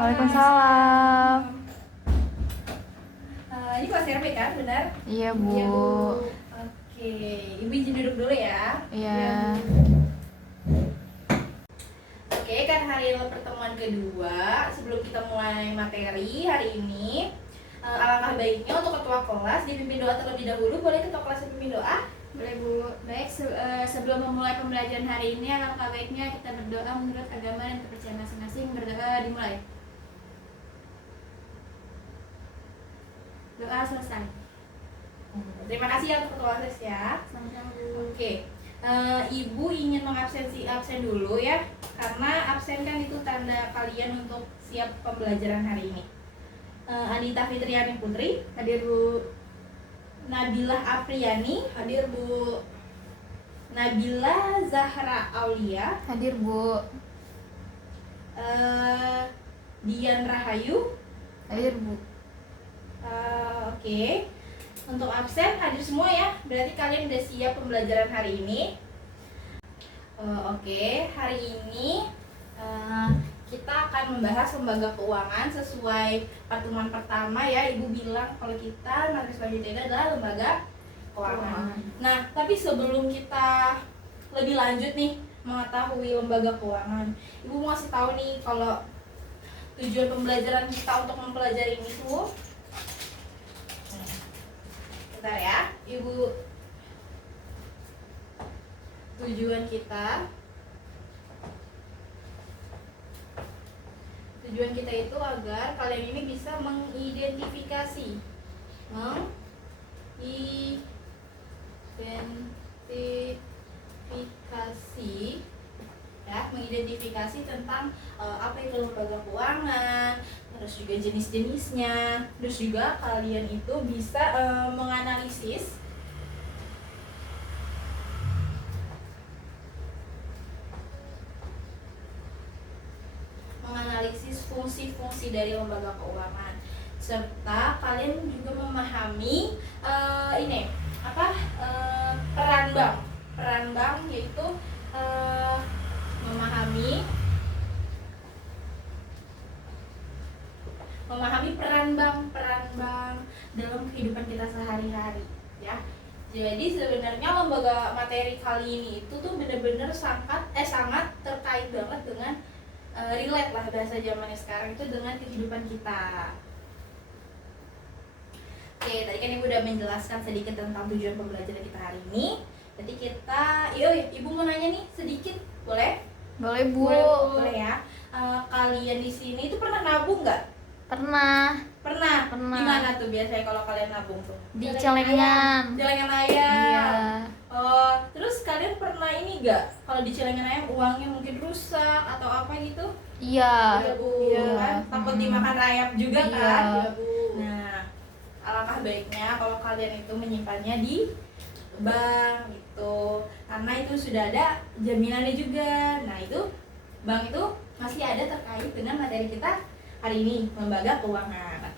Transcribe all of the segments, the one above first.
Waalaikumsalam. Ini kelas RP kan, benar? Iya, Bu. Iya, Bu. Oke, Ibu izin duduk dulu ya. Iya. Oke, kan hari pertemuan kedua. Sebelum kita mulai materi hari ini, alangkah baiknya untuk ketua kelas dipimpin doa terlebih dahulu. Boleh ketua kelas dipimpin doa? Boleh, Bu. Baik, sebelum memulai pembelajaran hari ini, alangkah baiknya kita berdoa menurut agama dan kepercayaan masing-masing. Berdoa dimulai. Doa selesai. Terima kasih ya untuk ketua kelas ya. Sama-sama, Bu. Oke, Ibu ingin absen dulu ya, karena absen kan itu tanda kalian untuk siap pembelajaran hari ini. Anita Fitriani Putri, Hadir, Bu. Nabila Apriyani, hadir Bu. Nabila Zahra Aulia, Hadir, Bu. Dian Rahayu. Hadir, Bu. Oke. Untuk absen hadir semua ya. Berarti kalian udah siap pembelajaran hari ini. Oke, hari ini kita akan membahas lembaga keuangan sesuai pertemuan pertama ya. Ibu bilang kalau kita materi selanjutnya ini adalah lembaga keuangan. Nah, tapi sebelum kita lebih lanjut nih mengetahui lembaga keuangan, Ibu mau kasih tahu nih kalau tujuan pembelajaran kita untuk mempelajari ini tuh. Bentar ya, Ibu. Tujuan kita itu agar kalian ini bisa mengidentifikasi mengidentifikasi tentang apa itu lembaga keuangan, terus juga jenis-jenisnya, terus juga kalian itu bisa menganalisis fungsi-fungsi dari lembaga keuangan, serta kalian juga memahami peran bank yaitu memahami peran bank dalam kehidupan kita sehari-hari ya. Jadi sebenarnya lembaga materi kali ini itu tuh benar-benar sangat terkait banget dengan relate lah bahasa zamannya sekarang itu dengan kehidupan kita. Oke, tadi kan Ibu udah menjelaskan sedikit tentang tujuan pembelajaran kita hari ini. Jadi Ibu mau nanya nih sedikit, boleh? Boleh, Bu. Boleh ya. Kalian di sini itu pernah nabung nggak? Pernah. Pernah. Di mana tuh biasanya kalau kalian nabung tuh? Di celengan. Celengan ayam. Iya. Oh, terus kalian pernah ini nggak? Kalau di celengan ayam uangnya mungkin rusak atau apa gitu? Iya. Iya, Bu. Iya. Kan? Takut dimakan rayap juga Iya. kan? Iya, Bu. Nah, alangkah baiknya kalau kalian itu menyimpannya di bank gitu, karena itu sudah ada jaminannya juga. Nah, itu bank itu masih ada terkait dengan materi kita hari ini, lembaga keuangan.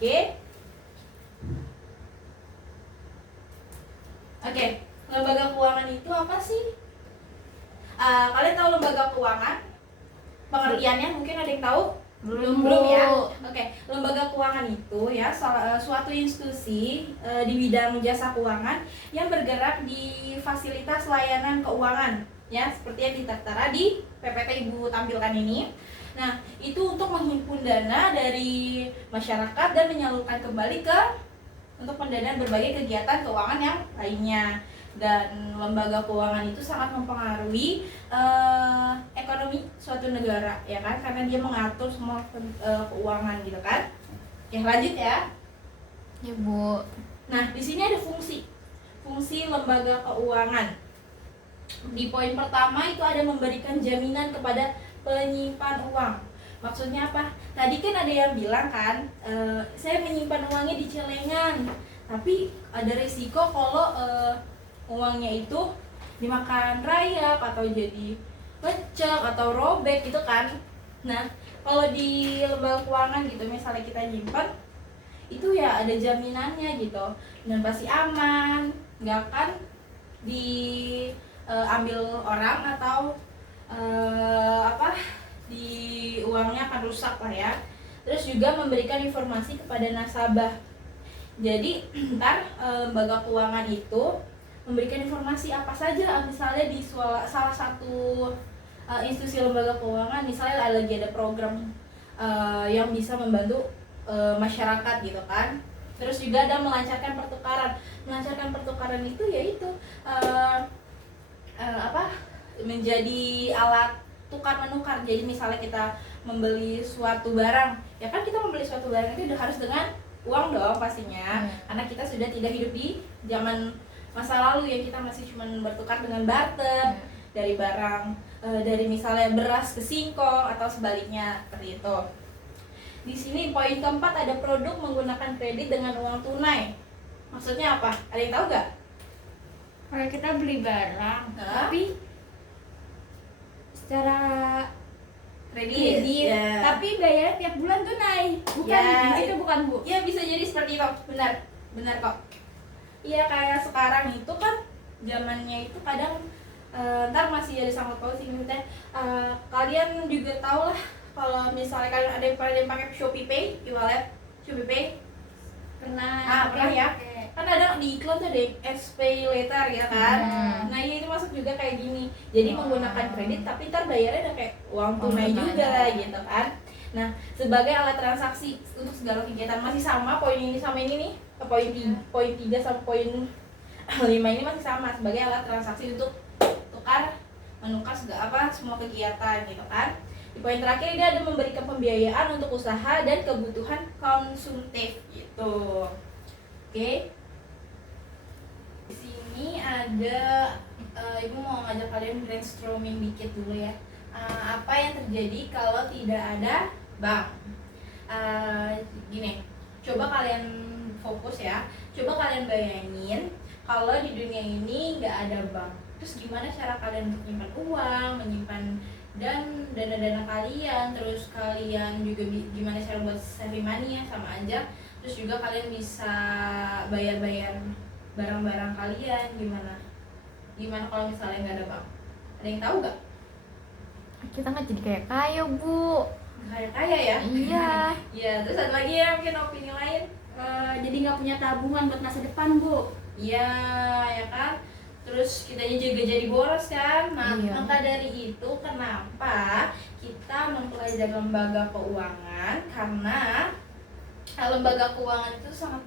Oke, lembaga keuangan itu apa sih? Kalian tahu lembaga keuangan? Pengertiannya mungkin ada yang tahu? Belum ya. Oke, lembaga keuangan itu ya suatu institusi di bidang jasa keuangan yang bergerak di fasilitas layanan keuangan ya, seperti yang tertera di PPT Ibu tampilkan ini. Nah, itu untuk menghimpun dana dari masyarakat dan menyalurkan kembali untuk pendanaan berbagai kegiatan keuangan yang lainnya. Dan lembaga keuangan itu sangat mempengaruhi ekonomi suatu negara ya kan, karena dia mengatur semua keuangan gitu kan. Ya, lanjut ya. Ya, Bu. Nah, di sini ada fungsi lembaga keuangan. Di poin pertama itu ada memberikan jaminan kepada penyimpan uang. Maksudnya apa? Tadi kan ada yang bilang kan, saya menyimpan uangnya di celengan, tapi ada resiko kalau uangnya itu dimakan rayap atau jadi lecek atau robek gitu kan. Nah, kalau di lembaga keuangan gitu misalnya kita nyimpan itu ya ada jaminannya gitu, dan pasti aman, nggak akan diambil orang atau di uangnya akan rusak lah ya. terus juga memberikan informasi kepada nasabah. Jadi ntar lembaga keuangan itu memberikan informasi apa saja, misalnya di salah satu institusi lembaga keuangan misalnya lagi ada program yang bisa membantu masyarakat gitu kan. Terus juga ada melancarkan pertukaran. Melancarkan pertukaran itu yaitu menjadi alat tukar menukar. Jadi misalnya kita membeli suatu barang, ya kan kita membeli suatu barang itu udah harus dengan uang dong pastinya. Karena kita sudah tidak hidup di zaman masa lalu yang kita masih cuma bertukar dengan barter dari barang, dari misalnya beras ke singkong atau sebaliknya seperti itu. Di sini poin keempat ada produk menggunakan kredit dengan uang tunai. Maksudnya apa? Ada yang tahu nggak? Kalau kita beli barang, tapi secara Kredit, ya. tapi bayarnya tiap bulan tunai, bukan Ya, itu bukan Bu? Ya bisa jadi seperti itu, benar kok. Iya kayak sekarang itu kan zamannya itu kadang ntar masih ada sangkut pautnya maksudnya. Kalian juga tahu lah kalau misalnya kalian ada yang pakai Shopee Pay, e-wallet Shopee Pay. Pernah Ya. Kan ada di iklan tuh ada SPay later ya kan. Nah iya itu masuk juga kayak gini. Jadi menggunakan kredit tapi ntar bayarnya udah kayak uang tunai juga gitu kan. Nah sebagai alat transaksi untuk segala kegiatan masih sama poin ini sama ini nih. Poin 3 sama poin 5 ini masih sama sebagai alat transaksi untuk menukar segala semua kegiatan gitu kan. Di poin terakhir ini ada memberikan pembiayaan untuk usaha dan kebutuhan konsumtif gitu. Oke. Di sini ada Ibu mau ngajak kalian brainstorming dikit dulu ya. Apa yang terjadi kalau tidak ada bank? Gini, coba kalian fokus ya. Coba kalian bayangin kalau di dunia ini nggak ada bank. Terus gimana cara kalian untuk menyimpan uang, menyimpan dan dana-dana kalian, terus kalian juga gimana cara buat saving money ya, sama aja. Terus juga kalian bisa bayar-bayar barang-barang kalian gimana kalau misalnya nggak ada bank? Ada yang tahu nggak? Kita nggak jadi kayak kaya, Bu. Kaya ya? Iya. Ya, terus ada lagi ya mungkin opini lain. Jadi nggak punya tabungan buat masa depan Bu. Iya, ya kan? Terus kitanya juga jadi boros kan? Nah, Iya. maka dari itu kenapa kita mempelajari lembaga keuangan? Karena lembaga keuangan itu sangat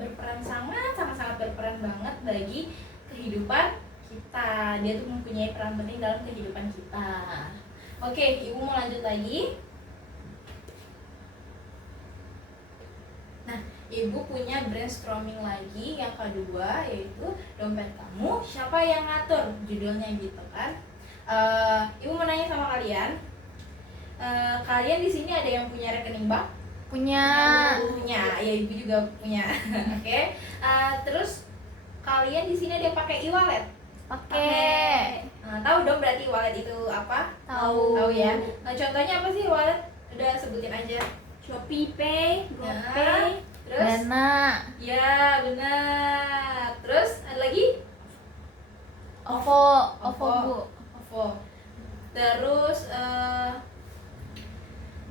berperan banget bagi kehidupan kita. Dia tuh mempunyai peran penting dalam kehidupan kita. Oke, Ibu mau lanjut lagi. Nah, Ibu punya brainstorming lagi yang kedua yaitu dompet kamu siapa yang ngatur, judulnya gitu kan. Ibu mau nanya sama kalian. Kalian di sini ada yang punya rekening bank? Punya. Ya Ibu juga punya. Oke. Terus kalian di sini ada yang pakai e-wallet? Pakai. Tahu dong berarti e-wallet itu apa? Tahu. Ya. Nah, contohnya apa sih e-wallet? Udah sebutin aja. Shopee Pay, Nah, GoPay, terus? Dana. Ya, benar. Terus ada lagi? OVO, OVO. Bu. OVO. Terus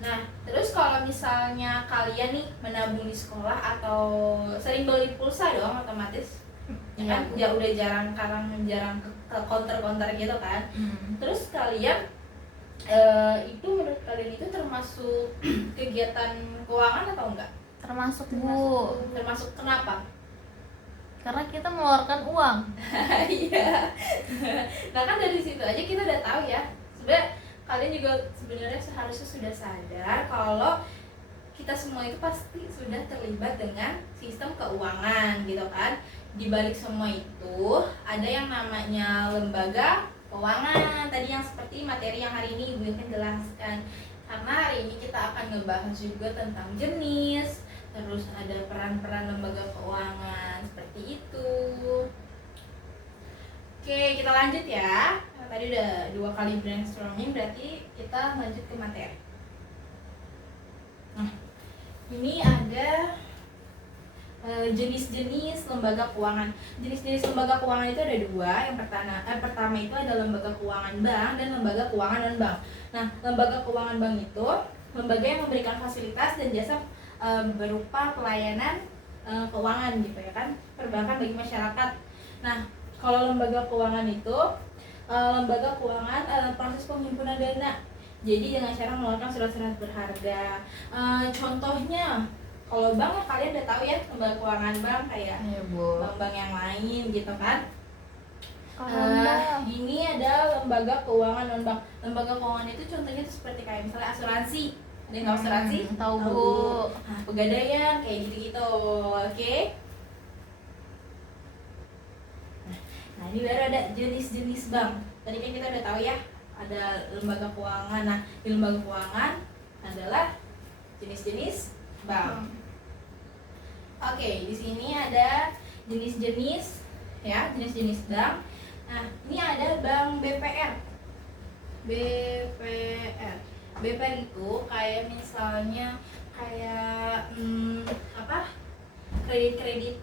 nah, terus kalau misalnya kalian nih menabung di sekolah atau sering beli pulsa dong otomatis. Ya kan udah jarang ke counter gitu kan. Terus kalian itu menurut kalian itu termasuk kegiatan keuangan atau enggak? Termasuk, Bu. Termasuk kenapa? Karena kita mengeluarkan uang. Iya. Nah kan dari situ aja kita udah tahu ya. Sebenarnya kalian juga sebenarnya seharusnya sudah sadar kalau kita semua itu pasti sudah terlibat dengan sistem keuangan gitu kan. Di balik semua itu ada yang namanya lembaga keuangan. Tadi yang seperti materi yang hari ini Ibu akan jelaskan. Karena hari ini kita akan ngebahas juga tentang jenis, terus ada peran-peran lembaga keuangan seperti itu. Oke, kita lanjut ya. Nah, tadi udah 2 kali brainstorming, berarti kita lanjut ke materi. Nah, ini ada jenis-jenis lembaga keuangan. Jenis-jenis lembaga keuangan itu ada 2. Yang pertama itu ada lembaga keuangan bank dan lembaga keuangan non bank. Nah, lembaga keuangan bank itu lembaga yang memberikan fasilitas dan jasa berupa pelayanan keuangan gitu ya kan, perbankan bagi masyarakat. Nah, kalau lembaga keuangan itu lembaga keuangan proses penghimpunan dana. Jadi dengan cara mengeluarkan surat-surat berharga. Contohnya kalau bank ya kalian udah tahu ya lembaga keuangan bank kayak Iya Bu. bank-bank yang lain gitu kan. Bang. Ini ada lembaga keuangan non bank. Lembaga keuangan itu contohnya tuh seperti kayak misalnya asuransi. Ada yang tahu asuransi? Tahu Bu. Nah, pegadaian kayak gitu-gitu. Oke. Nah, ini baru ada jenis-jenis bank. Tadi kan kita udah tahu ya, ada lembaga keuangan. Nah, di lembaga keuangan adalah jenis-jenis bank. Oke, di sini ada jenis-jenis ya, jenis-jenis bank. Nah, ini ada bank BPR. BPR. BPR itu kayak misalnya kayak kredit-kredit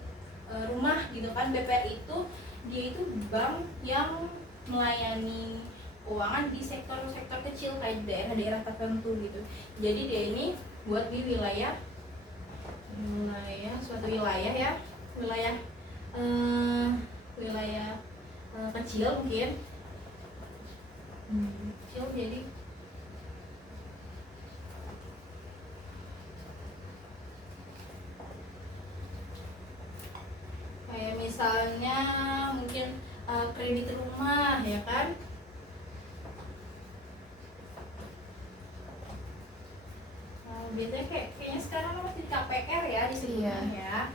rumah gitu kan. BPR itu dia itu bank yang melayani keuangan di sektor-sektor kecil kayak daerah-daerah tertentu gitu. Jadi dia ini buat di wilayah suatu wilayah ya, wilayah kecil mungkin kecil. Jadi kayak misalnya mungkin kredit rumah ya kan. Biasanya kayaknya sekarang masih KPR ya disebutnya ya.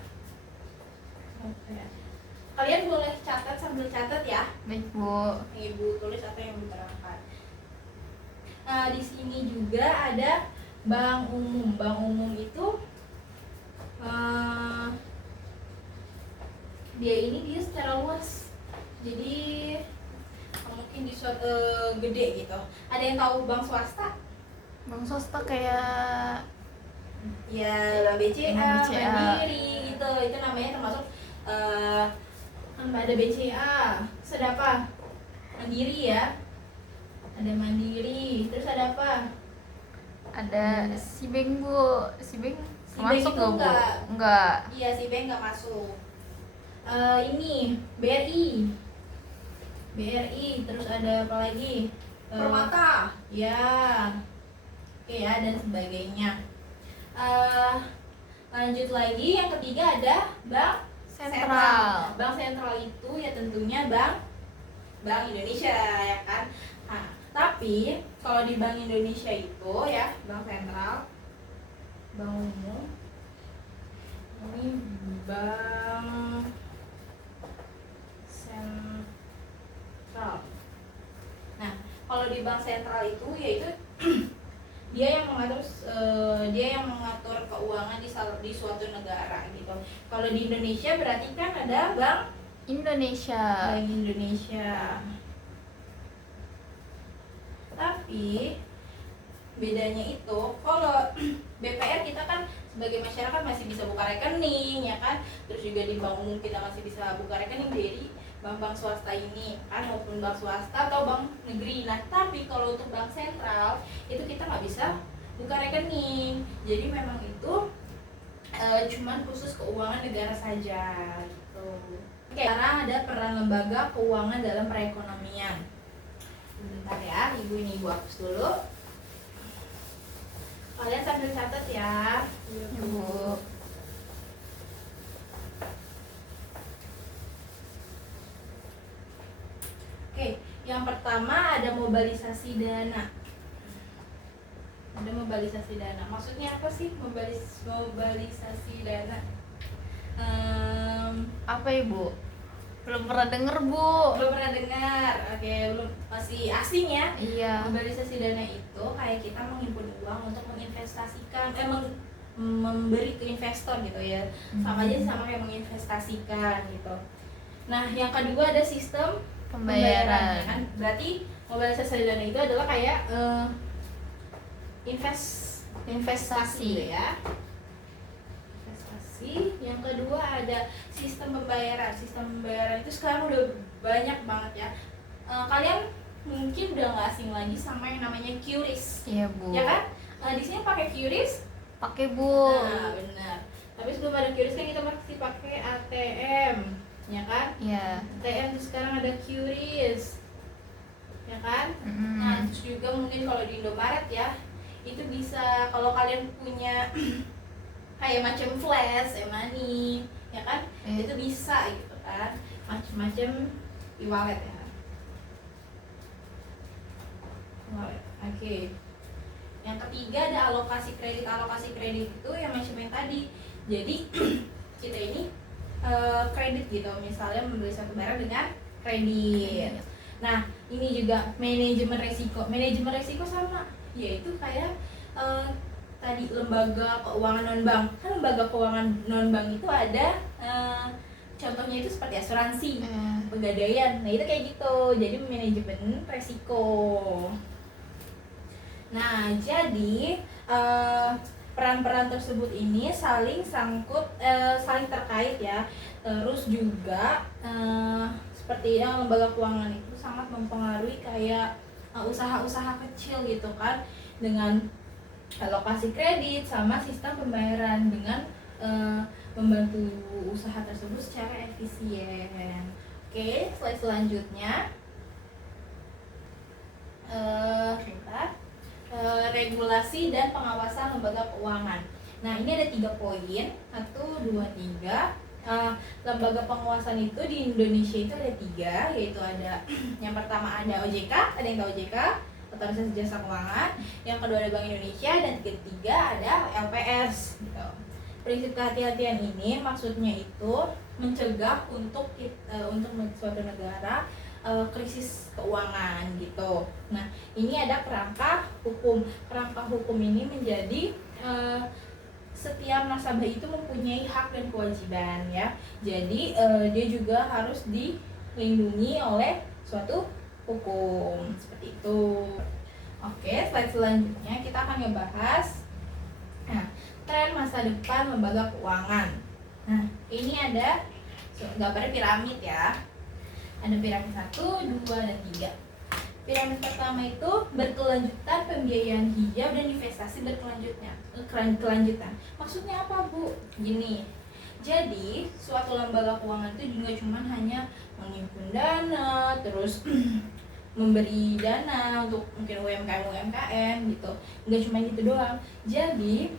Kalian boleh catat sambil catat ya. Baik Bu. Ibu tulis apa yang diterangkan. Nah, di sini juga ada bank umum. Bank umum itu dia secara luas. Jadi mungkin di suatu gede gitu. Ada yang tahu bank swasta? Bank swasta kayak Ya, Bank BCA, BCA. Mandiri gitu. Itu namanya termasuk ada BCA. Terus ada apa? Mandiri ya. Ada Mandiri. Terus ada apa? ada Sibank Bu. Sibank Sibank masuk itu nggak Bu? enggak. Enggak. Iya, si Bank nggak masuk. Ini BRI. BRI. Terus ada apa lagi? Permata. Ya. Oke ya, dan sebagainya. Lanjut lagi, yang ketiga ada bank Sentral. Bank sentral itu ya tentunya Bank Indonesia ya kan. Nah, tapi kalau di Bank Indonesia itu ya, bank sentral, bank umum, ini bank sentral. Nah, kalau di bank sentral itu yaitu dia yang mengatur keuangan di suatu negara gitu. Kalau di Indonesia berarti kan ada Bank Indonesia. Indonesia. Tapi bedanya itu kalau BPR kita kan sebagai masyarakat masih bisa buka rekening ya kan. Terus juga di bank umum kita masih bisa buka rekening dari bank-bank swasta ini kan, maupun bank swasta atau bank negeri. Nah, tapi kalau untuk bank sentral itu kita nggak bisa buka rekening. Jadi memang itu cuman khusus keuangan negara saja gitu. Oke, sekarang ada peran lembaga keuangan dalam perekonomian. Bentar ya, ibu hapus dulu. Kalian sambil catat ya. Bu. Oke, yang pertama ada mobilisasi dana. Ada mobilisasi dana. Maksudnya apa sih mobilisasi dana? Apa Ibu? Belum pernah denger Bu. Belum pernah dengar. Oke, belum, masih asing ya. Iya. Mobilisasi dana itu kayak kita menghimpun uang untuk menginvestasikan, memberi ke investor gitu ya. Sama aja sama kayak menginvestasikan gitu. Nah, yang kedua ada sistem pembayaran ya kan. Berarti mobilisasi dana itu adalah kayak investasi gitu ya. Investasi. Yang kedua ada sistem pembayaran. Sistem pembayaran itu sekarang udah banyak banget ya. Kalian mungkin udah nggak asing lagi sama yang namanya QRIS. Iya Bu. Ya kan? Di sini pakai QRIS. Pakai Bu. Nah, benar. Tapi sebelum ada QRIS kan kita masih pakai ATM, ya kan? Iya. ATM terus sekarang ada QRIS, ya kan? Nah, terus juga mungkin kalau di Indomaret ya, itu bisa kalau kalian punya kayak macam flash, e-money, ya kan? Itu bisa gitu kan, macam-macam e-wallet ya. Wallet. Oke. Yang ketiga ada alokasi kredit. Alokasi kredit itu yang macam yang tadi. Jadi kita ini kredit gitu, misalnya membeli satu barang dengan kredit. Nah, ini juga manajemen resiko. Manajemen resiko sama, yaitu kayak tadi lembaga keuangan non bank. Kan lembaga keuangan non bank itu ada contohnya itu seperti asuransi, pegadaian. Nah, itu kayak gitu. Jadi manajemen resiko. Nah, jadi peran-peran tersebut ini saling sangkut, saling terkait ya. Terus juga seperti yang lembaga keuangan itu sangat mempengaruhi kayak usaha-usaha kecil gitu kan, dengan alokasi kredit sama sistem pembayaran dengan membantu usaha tersebut secara efisien. Oke, slide selanjutnya. Bentar. Regulasi dan pengawasan lembaga keuangan. Nah, ini ada 3 poin, 1, 2, 3. Lembaga pengawasan itu di Indonesia itu ada 3, yaitu ada yang pertama ada OJK, ada yang tahu OJK, Otoritas Jasa Keuangan. Yang kedua ada Bank Indonesia, dan ketiga ada LPS. Gitu. Prinsip kehati-hatian ini maksudnya itu mencegah untuk suatu negara krisis keuangan gitu. Nah, ini ada kerangka hukum. Kerangka hukum ini menjadi setiap nasabah itu mempunyai hak dan kewajiban ya. Jadi dia juga harus dilindungi oleh suatu hukum seperti itu. Oke, slide selanjutnya kita akan ngebahas tren masa depan lembaga keuangan. Nah, ini ada gambarnya piramid ya. Ada piramid 1, 2, dan 3. Piramid pertama itu berkelanjutan pembiayaan hijau dan investasi berkelanjutan. Maksudnya apa, Bu? Gini. Jadi, suatu lembaga keuangan itu juga cuma hanya menghimpun dana, terus memberi dana untuk mungkin UMKM gitu. Nggak cuma gitu doang. Jadi,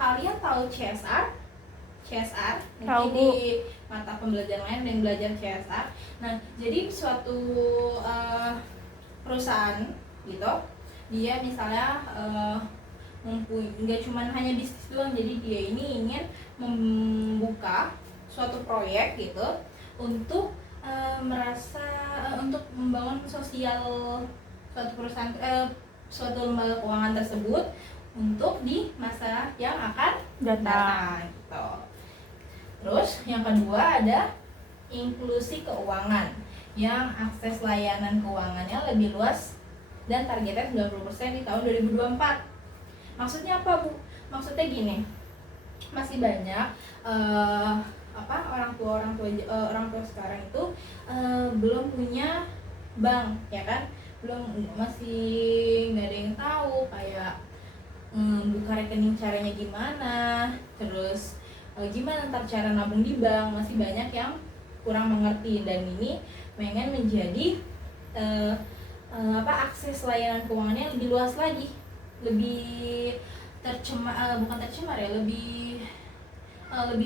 kalian tahu CSR? Mungkin di mata pembelajaran lain dan belajar CSR. Nah, jadi suatu perusahaan gitu, dia misalnya nggak cuma hanya bisnis doang, jadi dia ini ingin membuka suatu proyek gitu untuk untuk membangun sosial suatu perusahaan, suatu lembaga keuangan tersebut untuk di masa yang akan datang gitu. Terus yang kedua ada inklusi keuangan, yang akses layanan keuangannya lebih luas dan targetnya 90% di tahun 2024. Maksudnya apa, Bu? Maksudnya gini, masih banyak orang tua sekarang itu belum punya bank, ya kan? Masih nggak ada yang tahu kayak buka rekening caranya gimana, terus gimana ntar cara nabung di bank. Masih banyak yang kurang mengerti, dan ini pengen menjadi akses layanan keuangannya lebih luas lagi, lebih bukan tercemar ya, lebih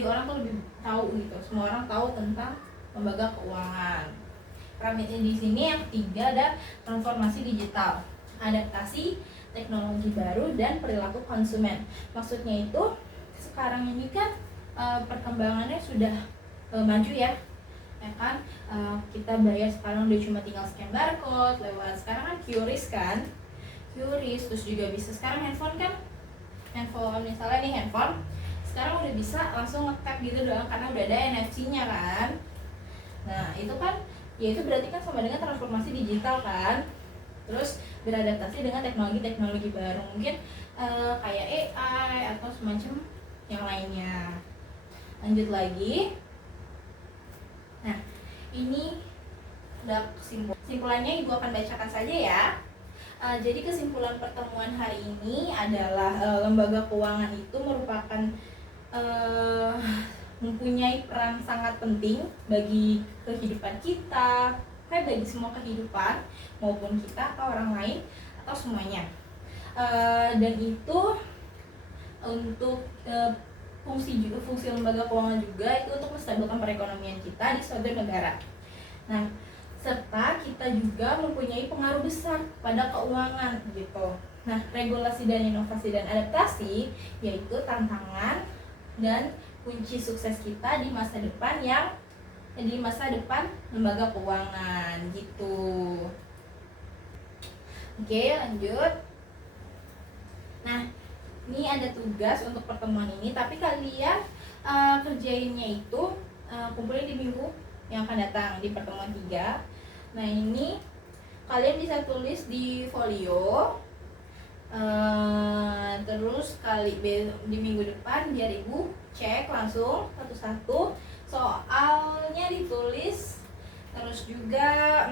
orang tuh lebih tahu gitu, semua orang tahu tentang lembaga keuangan. Piramidnya di sini yang ketiga ada transformasi digital, adaptasi teknologi baru dan perilaku konsumen. Maksudnya itu sekarang ini kan perkembangannya sudah maju ya kan, kita bayar sekarang udah cuma tinggal scan barcode lewat, sekarang kan QRIS terus juga bisa sekarang handphone misalnya nih handphone sekarang udah bisa langsung nge-tap gitu doang karena udah ada NFC-nya kan. Nah, itu kan ya itu berarti kan sama dengan transformasi digital kan. Terus beradaptasi dengan teknologi baru, mungkin kayak AI atau semacam yang lainnya. Lanjut lagi. Nah, ini udah kesimpulannya ibu akan bacakan saja ya. Jadi kesimpulan pertemuan hari ini adalah lembaga keuangan itu merupakan mempunyai peran sangat penting bagi kehidupan kita, bagi semua kehidupan maupun kita atau orang lain atau semuanya. Dan itu untuk fungsi lembaga keuangan juga itu untuk menstabilkan perekonomian kita di suatu negara. Nah, serta kita juga mempunyai pengaruh besar pada keuangan gitu. Nah, regulasi dan inovasi dan adaptasi yaitu tantangan dan kunci sukses kita di masa depan lembaga keuangan gitu. Oke, lanjut. Nah, ini ada tugas untuk pertemuan ini, tapi kalian kerjainnya itu kumpulin di minggu yang akan datang di pertemuan 3. Nah, ini kalian bisa tulis di folio. Terus di minggu depan biar ibu cek langsung satu-satu soalnya ditulis. Terus juga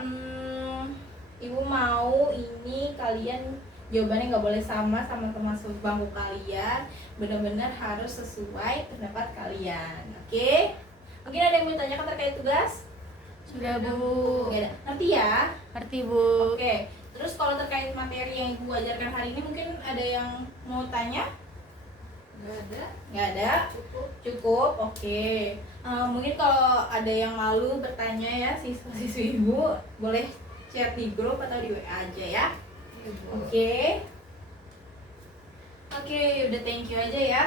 ibu mau ini kalian jawabannya nggak boleh sama teman sebangku kalian, benar-benar harus sesuai pendapat kalian. Oke? Mungkin ada yang mau ditanyakan terkait tugas? Sudah, Bu. Nggak ada. Ngerti ya? Ngerti, Bu. Oke. Terus kalau terkait materi yang ibu ajarkan hari ini mungkin ada yang mau tanya? Nggak ada? Cukup? Oke. Mungkin kalau ada yang malu bertanya ya siswa-siswi ibu, boleh chat di grup atau di WA aja ya. Oke. Oke, udah thank you aja ya.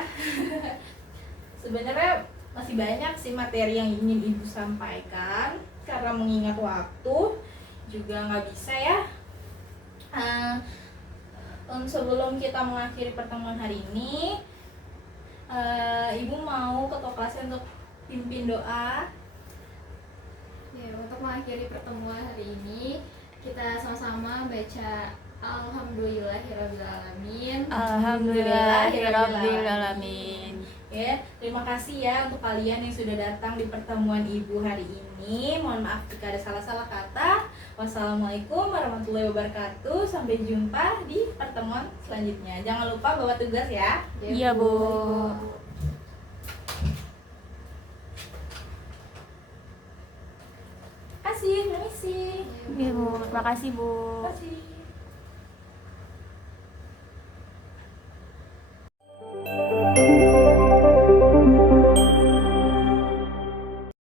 Sebenarnya masih banyak sih materi yang ingin ibu sampaikan, karena mengingat waktu juga nggak bisa ya. Sebelum kita mengakhiri pertemuan hari ini, ibu mau ketua kelasnya untuk pimpin doa. Ya, untuk mengakhiri pertemuan hari ini kita sama-sama baca Alhamdulillahirrabbilalamin. Alhamdulillahirrabbilalamin. Ya, terima kasih ya untuk kalian yang sudah datang di pertemuan ibu hari ini. Mohon maaf jika ada salah-salah kata. Wassalamualaikum warahmatullahi wabarakatuh. Sampai jumpa di pertemuan selanjutnya. Jangan lupa bawa tugas ya. Iya, Bu. Kasih, permisi. Iya, Bu. Terima kasih, Bu. Kasih.